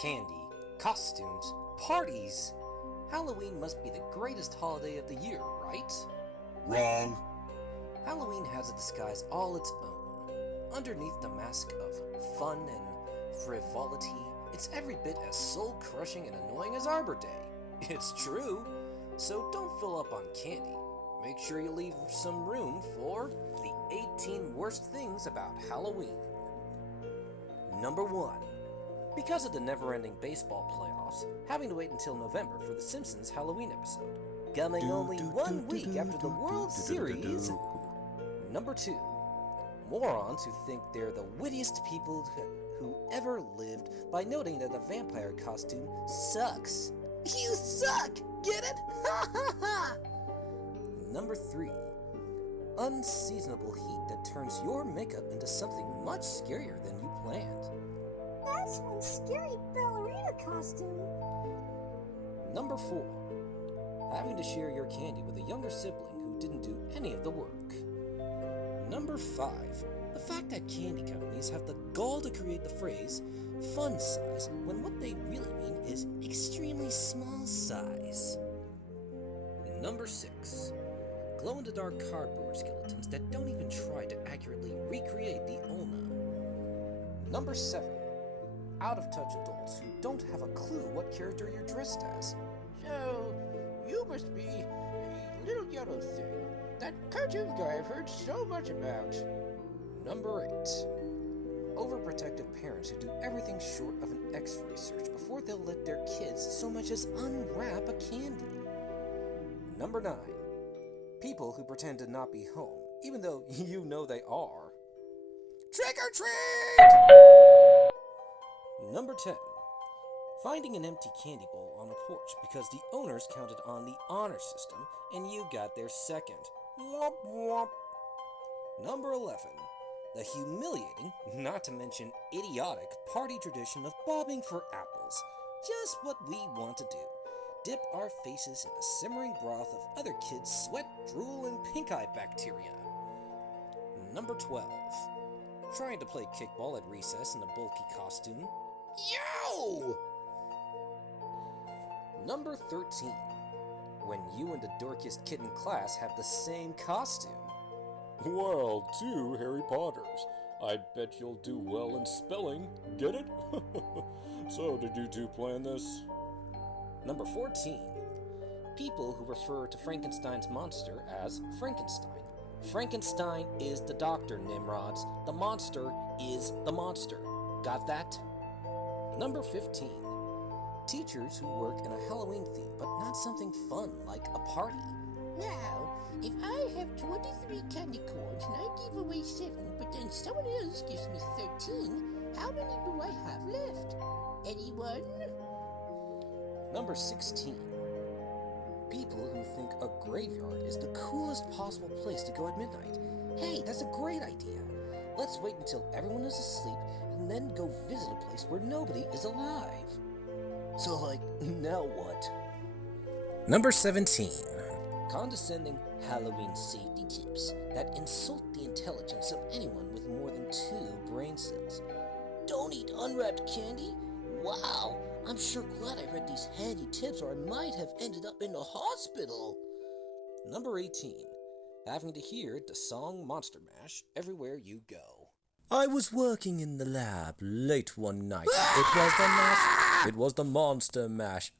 Candy, costumes, parties. Halloween must be the greatest holiday of the year, right? Wrong. Halloween has a disguise all its own. Underneath the mask of fun and frivolity, it's every bit as soul-crushing and annoying as Arbor Day. It's true. So don't fill up on candy. Make sure you leave some room for the 18 worst things about Halloween. Number 1. Because of the never-ending baseball playoffs, having to wait until November for the Simpsons Halloween episode, coming only 1 week after the World Series. Number 2. Morons who think they're the wittiest people who ever lived by noting that the vampire costume sucks. You suck! Get it? Ha ha ha! Number 3. Unseasonable heat that turns your makeup into something much scarier than you planned. That's one scary ballerina costume. Number 4. Having to share your candy with a younger sibling who didn't do any of the work. Number 5. The fact that candy companies have the gall to create the phrase fun size when what they really mean is extremely small size. Number 6. Glow-in-the-dark cardboard skeletons that don't even try to accurately recreate the Ulna. Number 7. Out-of-touch adults who don't have a clue what character you're dressed as. So, you must be a little yellow thing. That cartoon guy I've heard so much about. Number 8. Overprotective parents who do everything short of an X-ray search before they'll let their kids so much as unwrap a candy. Number 9. People who pretend to not be home, even though you know they are. Trick or treat! Number 10. Finding an empty candy bowl on a porch because the owners counted on the honor system and you got there second. Womp womp. Number 11. The humiliating, not to mention idiotic, party tradition of bobbing for apples. Just what we want to do. Dip our faces in a simmering broth of other kids' sweat, drool, and pink-eye bacteria. Number 12. Trying to play kickball at recess in a bulky costume. Yo! Number 13. When you and the dorkiest kid in class have the same costume. Well, 2 Harry Potters. I bet you'll do well in spelling. Get it? So, did you two plan this? Number 14. People who refer to Frankenstein's monster as Frankenstein. Frankenstein is the doctor, Nimrods. The monster is the monster. Got that? Number 15. Teachers who work in a Halloween theme, but not something fun like a party. Now, if I have 23 candy corns and I give away 7, but then someone else gives me 13, how many do I have left? Anyone? Number 16. People who think a graveyard is the coolest possible place to go at midnight. Hey, that's a great idea. Let's wait until everyone is asleep and then go visit a place where nobody is alive. So, now what? Number 17. Condescending Halloween safety tips that insult the intelligence of anyone with more than 2 brain cells. Don't eat unwrapped candy? Wow, I'm sure glad I read these handy tips or I might have ended up in the hospital. Number 18. Having to hear the song Monster Mash everywhere you go. I was working in the lab late one night. It was the Monster Mash.